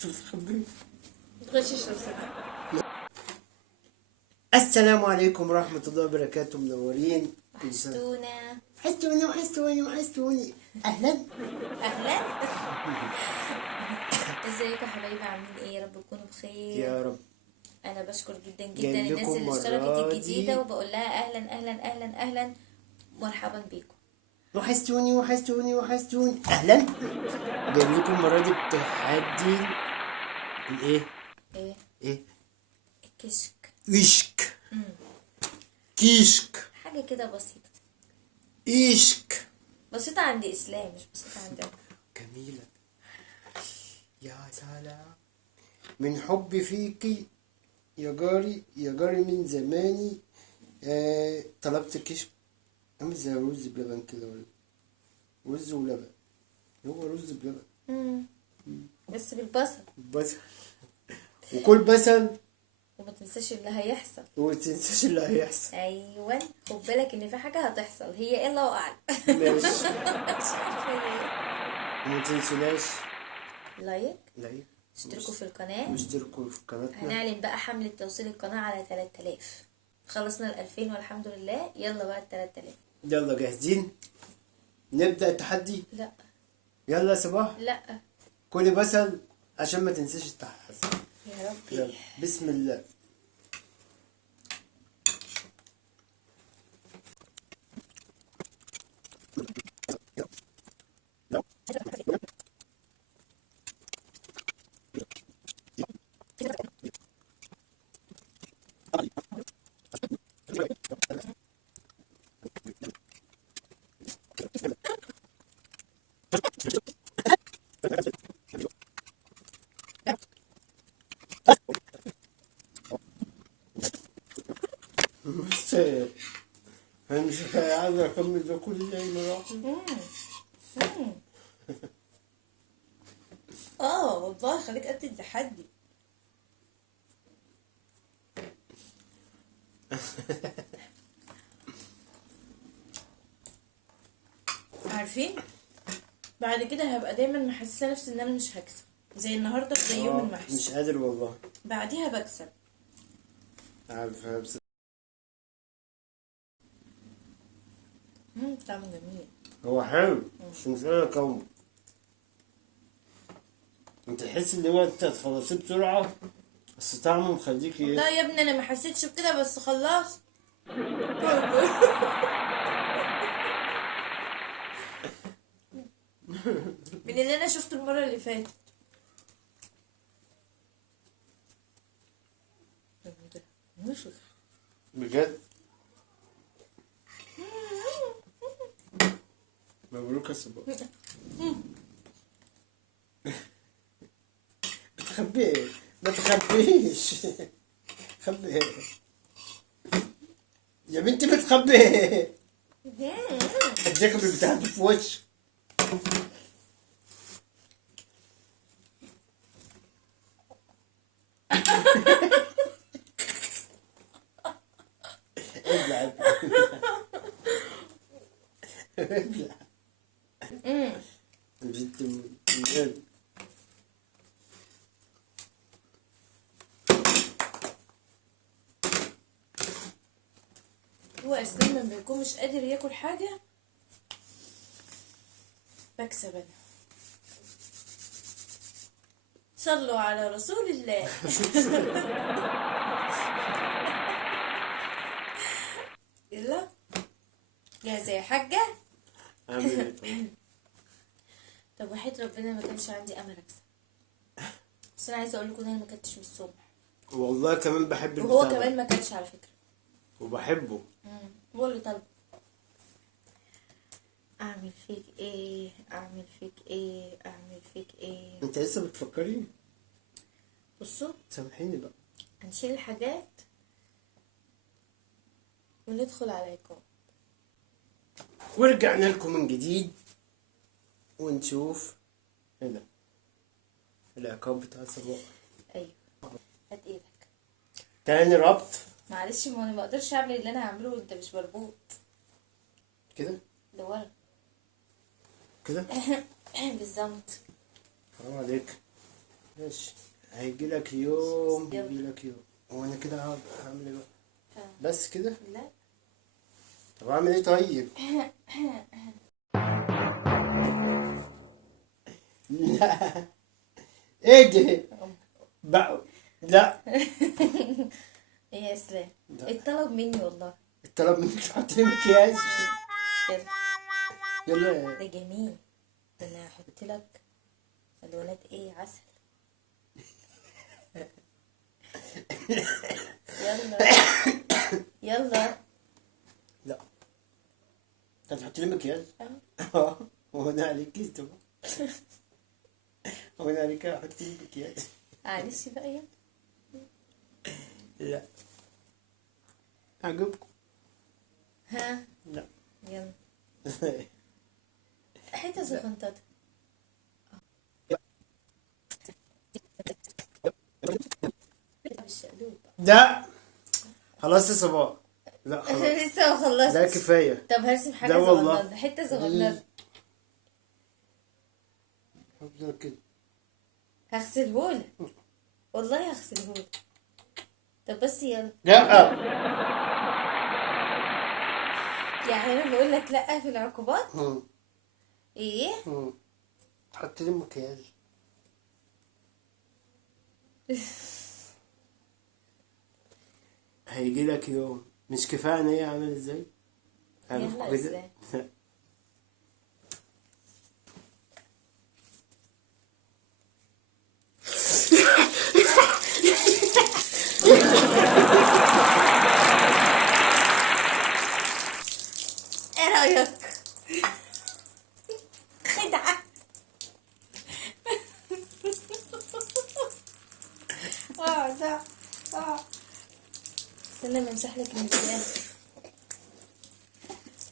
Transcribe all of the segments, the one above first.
تستخبي. تغشش نفسك. السلام عليكم ورحمة الله وبركاته، منورين. وحشتونا. وحشتوني. أهلا. اهلا. ازيكم يا حبايبي، عاملين ايه؟ يا رب تكونوا بخير. يا رب. انا بشكر جدا جدا جاي الناس لكم اللي مرة اشتركت دي. الجديده، وبقول لها اهلا اهلا اهلا اهلا، مرحبا بيكم. وحشتوني. أهلا. جايب لكم المرة دي بتحدي الإيه؟ إيه؟ الكشك. إشك. كيشك. حاجه كده بسيطه. إشك. بسيطه عند اسلام، مش بسيطه عندنا. جميلة. يا سلام. من حبي فيكي يا جاري من زماني. طلبت كشك. عامل زي رز بلبن كده، ولا رز ولبن؟ هو رز بلبن بس بالبصل. بس. وكل بصل وما تنساش اللي هيحصل. ومتنساش اللي هيحصل. ايوه، خد بالك ان في حاجه هتحصل، هي ايه؟ الله اعلم. ماشي. مش عارفه هي ايه. ومتنسوناش لايك، لايك اشتركوا في القناه. واشتركوا في قناتنا. هنعلن بقى حملة توصيل القناة على 3000. خلصنا 2000 والحمد لله، يلا بقى 3000. يلا جاهزين نبدأ التحدي؟ لا يلا يا صباح. لا كلي بصل عشان ما تنساش التحدي. يا ربي. يلا بسم الله. بس انا مش عايز اكمل ده كل زي ما راح. والله خليك قد التحدي. عارفين بعد كده هبقى دايما محسسه نفسي ان انا مش هكسب، زي النهارده زي يوم المحشي. مش قادر والله. بعديها بكسب. عارفة بس. طعمه جميل. هو حلو بس مش قادر اكمل. انت تحس ان هو انت تخلصيه بسرعة بس طعمه مخليك ايه؟ لا يا ابني، انا ما حسيتش بكده بس خلصت. من اللي انا شفته المره اللي فاتت. بجد؟ مبروك يا صباح. بتخبي ايه؟ ما تخبيش. خبي ايه يا بنتي؟ بتخبي ايه؟ اديك بالبتاع في وشك. ابلع ابلع. جبت من هو اسلام لما بيكون مش قادر ياكل حاجه بكسب انا. صلوا على رسول الله. يلا جاهزه يا حاجه؟ عامل ايه؟ طب وحياة ربنا ما كانش عندي امل اكسب، بس انا عايزه اقول لكم ان انا ما كنتش من الصبح. والله كمان بحب وهو البتاع ده. كمان ما كانش على فكره. وبحبه. هو اللي طلب. اعمل فيك ايه؟ اعمل فيك ايه؟ اعمل فيك ايه؟ انت لسه بتفكري؟ بصوا، سامحيني بقى. هنشيل الحاجات وندخل على العقاب. ورجعنا لكم من جديد ونشوف ايه ده العقاب بتاع صباح. ايوه، هات ايدك. تاني ربط. معلش، ما انا ما اقدرش اعمل اللي انا هعمله وانت مش مربوط. كده دورك كده. بالظبط. حرام عليك. ماشي. هيجيلك يوم، هيجيلك يوم. وانا كده هعمل ايه بقى؟ بس كده؟ لا. طب اعمل ايه طيب؟ لا. ايه ده؟ بقى. لا. ايه يا اسلام؟ لا. الطلب مني والله. الطلب منك تحط لي مكياج. يلا. يلا. ده جميل. ده انا هحط لك الوانات ايه عسل. يلا يلا. لا. انت هتحط لي مكياج؟ أهو. اه. هو انا عليك طبعا. هو انا عليك احط لي مكياج؟ معلش بقى يلا. لا. عجبكم؟ ها لا. يلا. حته زغنططه. بالشقلوب. لا. خلاص يا صباح. لا خلاص. لسه ما خلصتش. لا كفايه. طب هرسم حاجه لا والله. زغنططه، حته زغنططه. هفضل كده. هغسلهولك والله هغسلهولك. طب بس يلا. لا. يعني انا بقول لك لا في العقوبات. هم. ايه؟ هم. حط لي مكياج. هيجي لك يوم. مش كفايه ان هي عامل ازاي؟ عارفكوا يلا كده؟ ازاي؟ ايه رايك؟ خدعه. ده استنى ما امسح لك المكياج.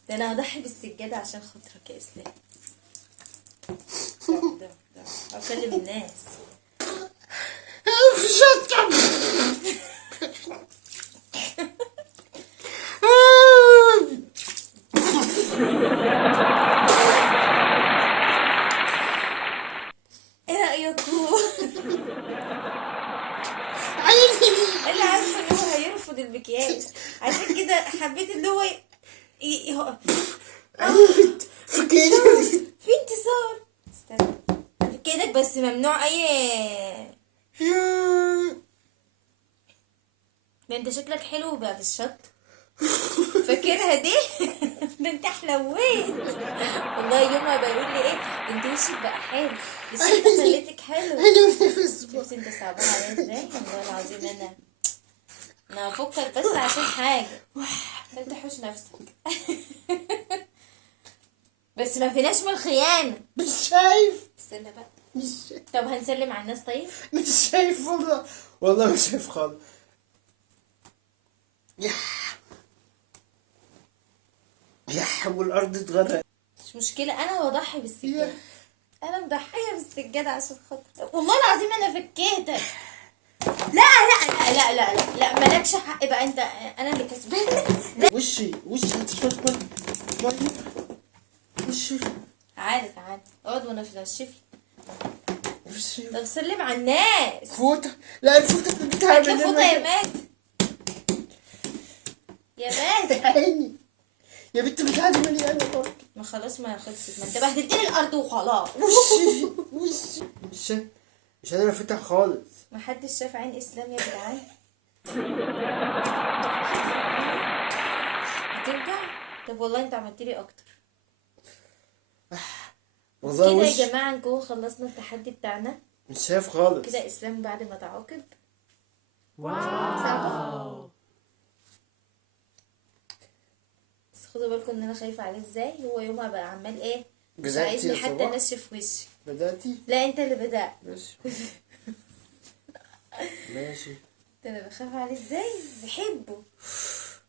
ده انا هضحي بالسجاده عشان خاطرك يا اسلام. ده اكلم الناس. ايه رايكم؟ انا عارفه ان هو هيرفض المكياج، عشان كده حبيت ان هو في انتصار. استنى افكدك بس ممنوع اي. ده انت شكلك حلو بعد الشط. فاكرها دي؟ ده انت حلويت والله. يوم ما بيقول لي ايه انت وشك بقى حلو، بس انت خليتك حلو. شفت انت صعبان عليا ازاي؟ والله العظيم انا هفكك بس عشان حاجه. لا تحوش نفسك. بس ما فيناش من الخيانه. مش شايف. استنى بقى. مش شايف. طب هنسلم على الناس طيب. مش شايف والله. والله مش شايف خالص. يح والارض اتغرقت. مش مشكله، انا بضحي بالسجاده. انا مضحيه بالسجاده عشان خاطر والله العظيم انا فكيتك. لا لا لا لا لا لا مالكش حق بقى انت. انا اللي كسبانه. وشي هتشوف ميه. وشي. عارف اقعد وانا في الشفي. وشي. طب سلم على الناس. فوطه. لا الفوطه بتاعي. هات لي فوطه يا مات. يا مات. عيني يا بنت بتاعتي مليانه برضه. ما خلاص ما خلصت، ما انت بهدلت لي الارض وخلاص. وشي مش قادر افتح خالص. ما حدش شاف عين اسلام يا جدعان. بترجع. طب والله انت عملت لي اكتر. والله كده وش. يا جماعه نكون خلصنا التحدي بتاعنا. مش شايف خالص. كده اسلام بعد ما تعاقب. واو. بس خدوا بالكم ان انا خايفه عليه ازاي. هو يومها بقى عمال ايه، مش بدأتي عايزني يا حتى صباح؟ انشف وشي. بدأتي؟ لا انت اللي بدأت. ماشي. ماشي. ده انا بخاف عليه ازاي. بحبه.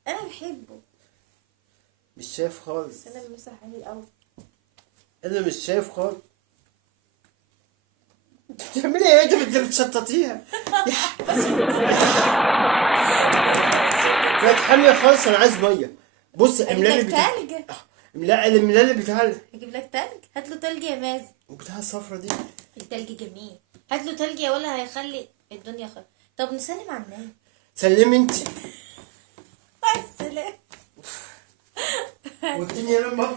انا بحبه. مش شايف خالص. بس انا بمسح عليه الاول. انا مش شايف خالص. بتعملي ايه؟ انت بتشططيها. لا تحمل خالص. انا عايز ميه. بص املالي لك بتاع. تلج. املالي بتاع. اجيب لك تلج. هات له تلج يا مازن. وبتاع الصفرة دي. التلج جميل. هات له تلج يا ولا هيخلي الدنيا طب نسلم على الناس. سلمي انت. مع السلامة. والدنيا لما